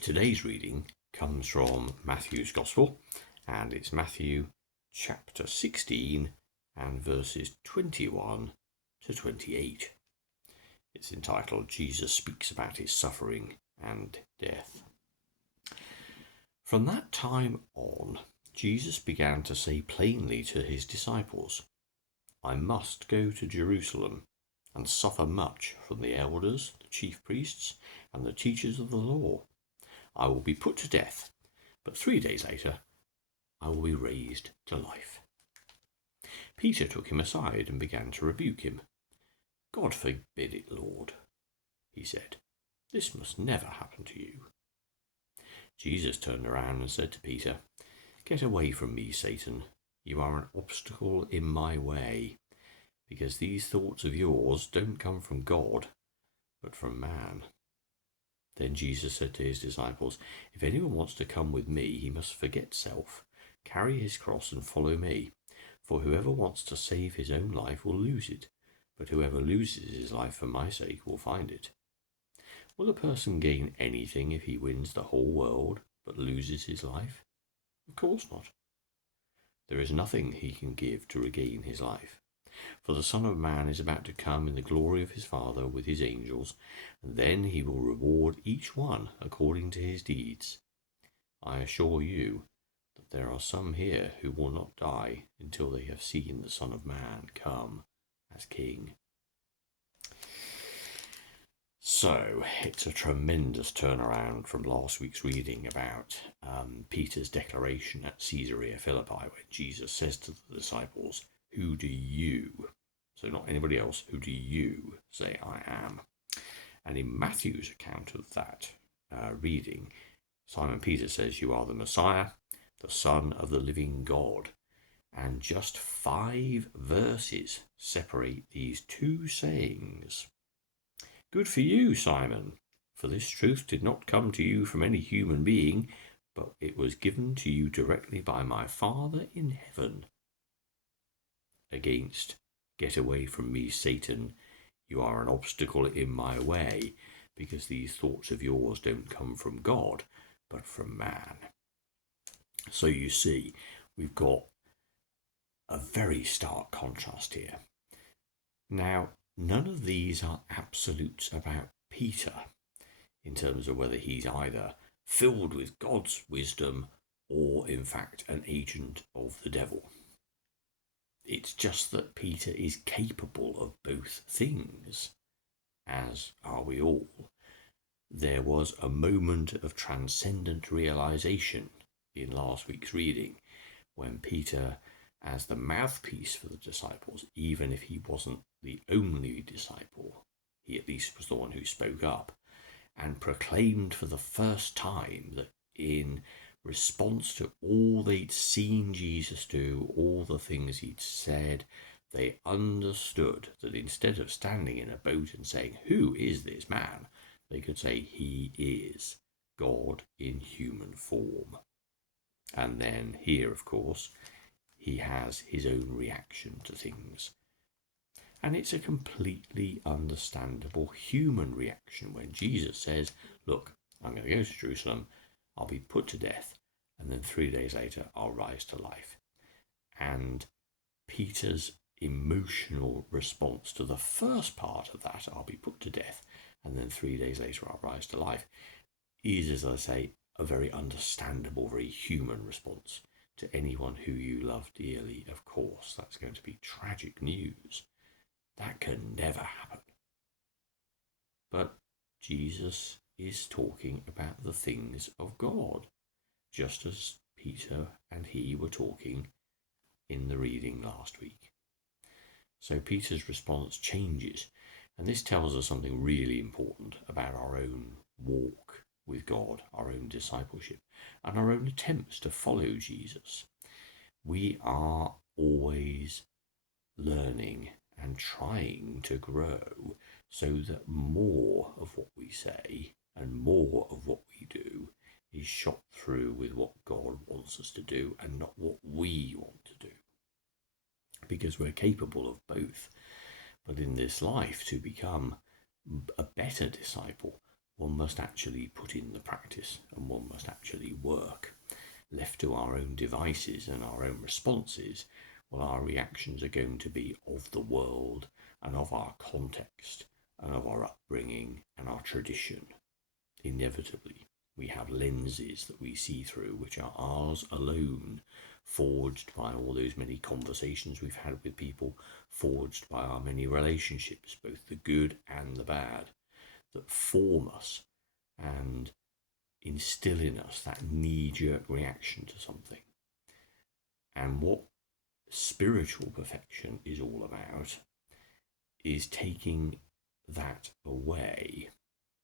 Today's reading comes from Matthew's Gospel, and it's Matthew chapter 16 and verses 21 to 28. It's entitled Jesus Speaks About His Suffering and Death. From that time on, Jesus began to say plainly to his disciples, I must go to Jerusalem and suffer much from the elders, the chief priests, and the teachers of the law. I will be put to death, but 3 days later I will be raised to life. Peter took him aside and began to rebuke him. God forbid it, Lord, he said. This must never happen to you. Jesus turned around and said to Peter, Get away from me, Satan. You are an obstacle in my way, because these thoughts of yours don't come from God, but from man. Then Jesus said to his disciples, If anyone wants to come with me, he must forget self, carry his cross and follow me. For whoever wants to save his own life will lose it, but whoever loses his life for my sake will find it. Will a person gain anything if he wins the whole world, but loses his life? Of course not. There is nothing he can give to regain his life. For the Son of Man is about to come in the glory of his Father with his angels, and then he will reward each one according to his deeds. I assure you that there are some here who will not die until they have seen the Son of Man come as King. So, it's a tremendous turnaround from last week's reading about Peter's declaration at Caesarea Philippi, when Jesus says to the disciples, Who do you, so not anybody else, who do you say I am? And in Matthew's account of that reading, Simon Peter says, You are the Messiah, the Son of the living God. And just 5 verses separate these two sayings. Good for you, Simon, for this truth did not come to you from any human being, but it was given to you directly by my Father in heaven. Against, Get away from me, Satan. You are an obstacle in my way, because these thoughts of yours don't come from God, but from man. So you see, we've got a very stark contrast here. Now, none of these are absolutes about Peter, in terms of whether he's either filled with God's wisdom or, in fact, an agent of the devil. It's just that Peter is capable of both things, as are we all. There was a moment of transcendent realization in last week's reading when Peter, as the mouthpiece for the disciples, even if he wasn't the only disciple, he at least was the one who spoke up and proclaimed for the first time that in response to all they'd seen Jesus do, all the things he'd said, they understood that instead of standing in a boat and saying, Who is this man? They could say, He is God in human form. And then here, of course, he has his own reaction to things. And it's a completely understandable human reaction when Jesus says, Look, I'm going to go to Jerusalem, I'll be put to death, and then 3 days later I'll rise to life. And Peter's emotional response to the first part of that, I'll be put to death, and then 3 days later I'll rise to life, is, as I say, a very understandable, very human response to anyone who you love dearly. Of course, that's going to be tragic news. That can never happen. But Jesus is talking about the things of God, just as Peter and he were talking in the reading last week. So Peter's response changes, and this tells us something really important about our own walk with God, our own discipleship, and our own attempts to follow Jesus. We are always learning and trying to grow so that more of what we say and more of what we do is shot through with what God wants us to do and not what we want to do. Because we're capable of both. But in this life, to become a better disciple, one must actually put in the practice and one must actually work. Left to our own devices and our own responses, well, our reactions are going to be of the world and of our context and of our upbringing and our tradition. Inevitably, we have lenses that we see through which are ours alone, forged by all those many conversations we've had with people, forged by our many relationships, both the good and the bad, that form us and instill in us that knee-jerk reaction to something. And what spiritual perfection is all about is taking that away.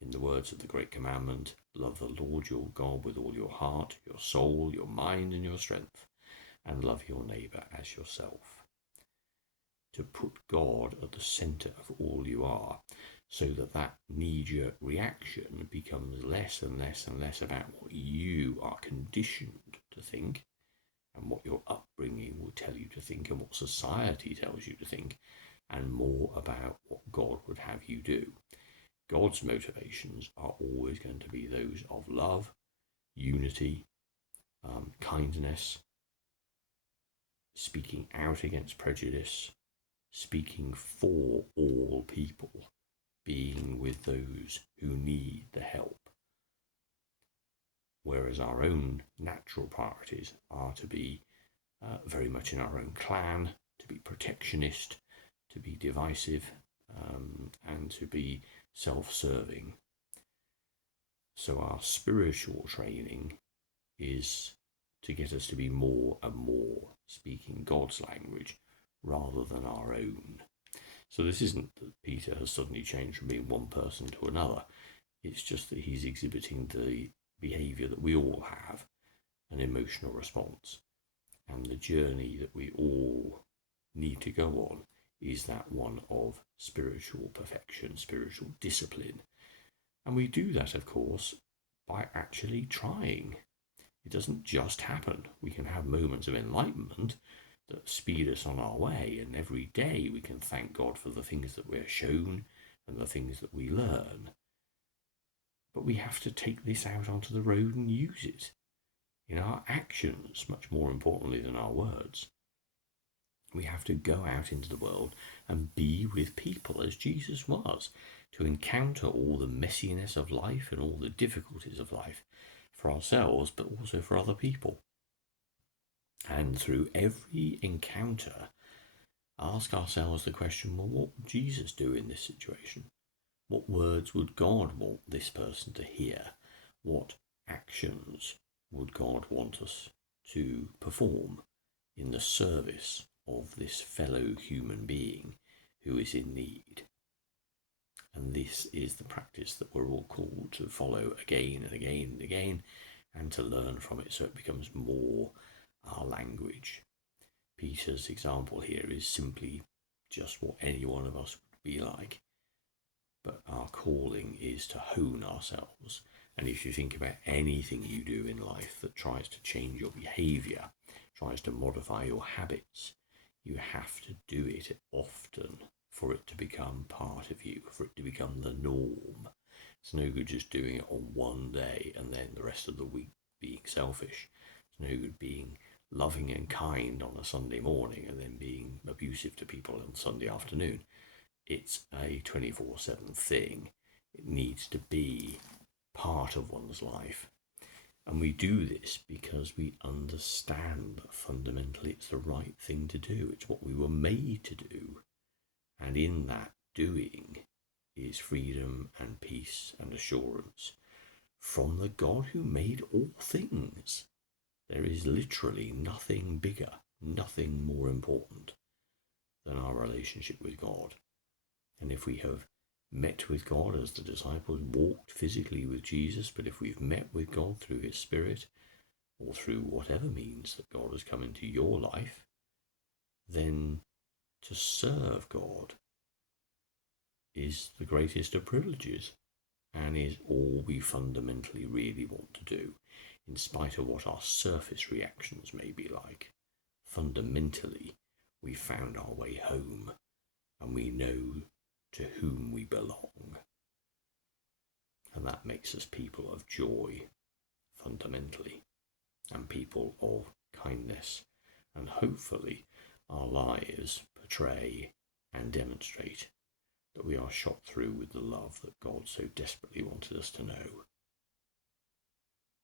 In the words of the Great Commandment, love the Lord your God with all your heart, your soul, your mind, and your strength, and love your neighbour as yourself. To put God at the centre of all you are, so that that knee-jerk reaction becomes less and less and less about what you are conditioned to think and what your upbringing will tell you to think and what society tells you to think, and more about what God would have you do. God's motivations are always going to be those of love, unity, kindness, speaking out against prejudice, speaking for all people, being with those who need the help. Whereas our own natural priorities are to be very much in our own clan, to be protectionist, to be divisive, and to be self-serving. So our spiritual training is to get us to be more and more speaking God's language rather than our own. So this isn't that Peter has suddenly changed from being one person to another. It's just that he's exhibiting the behaviour that we all have, an emotional response. And the journey that we all need to go on is that one of spiritual perfection, spiritual discipline. And we do that, of course, by actually trying. It doesn't just happen. We can have moments of enlightenment that speed us on our way, and every day we can thank God for the things that we're shown and the things that we learn. But we have to take this out onto the road and use it in our actions, much more importantly than our words. We have to go out into the world and be with people as Jesus was, to encounter all the messiness of life and all the difficulties of life for ourselves, but also for other people. And through every encounter, ask ourselves the question, well, what would Jesus do in this situation? What words would God want this person to hear? What actions would God want us to perform in the service of this fellow human being who is in need? And this is the practice that we're all called to follow again and again and again, and to learn from it so it becomes more our language. Peter's example here is simply just what any one of us would be like. But our calling is to hone ourselves. And if you think about anything you do in life that tries to change your behaviour, tries to modify your habits, you have to do it often for it to become part of you, for it to become the norm. It's no good just doing it on one day and then the rest of the week being selfish. It's no good being loving and kind on a Sunday morning and then being abusive to people on Sunday afternoon. It's a 24/7 thing. It needs to be part of one's life. And we do this because we understand that fundamentally it's the right thing to do. It's what we were made to do. And in that doing is freedom and peace and assurance from the God who made all things. There is literally nothing bigger, nothing more important than our relationship with God. And if we have met with God as the disciples walked physically with Jesus, but if we've met with God through his Spirit, or through whatever means that God has come into your life, then to serve God is the greatest of privileges and is all we fundamentally really want to do, in spite of what our surface reactions may be like. Fundamentally, we found our way home and we know to whom we belong. And that makes us people of joy, fundamentally, and people of kindness. And hopefully our lives portray and demonstrate that we are shot through with the love that God so desperately wanted us to know.